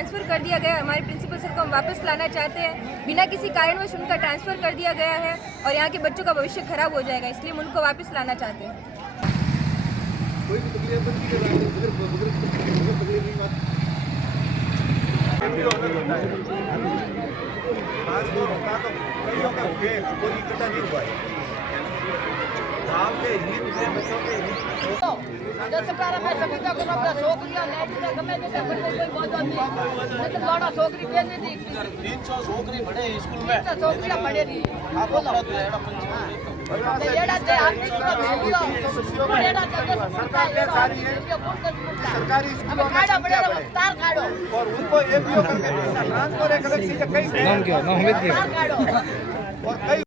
Transfer कर दिया गया है। हमारे प्रिंसिपल सर को हम वापस लाना चाहते हैं। बिना किसी कारणवश उनका ट्रांसफ़र कर दिया गया है और यहाँ के बच्चों का भविष्य खराब हो जाएगा, इसलिए हम उनको वापस लाना चाहते हैं। कोई भी तकलीफ नहीं कर रहा है, तकलीफ की बात आज जो होता तो कईयों का कोई इकट्ठा नहीं हुआ है। गाँव के हित में बच्चों के हित 10 12 में सभी का कोई अपना छोकरियां ले दे गमे देते बड़े कोई बात नहीं तो बड़ा छोकरी पे नहीं दी 300 छोकरी पढ़े स्कूल में तो छोकरियां पढ़े रही आप बोला तो एड़ा पंच एड़ा से आपने पूरा एड़ा जगह सरकार के सारी है सरकारी स्कूलों में काढ़ा बड़े तार काढ़ो और उनको एमपीओ करके ट्रांसफर एक अलग चीज है, कई तार काढ़ो और कई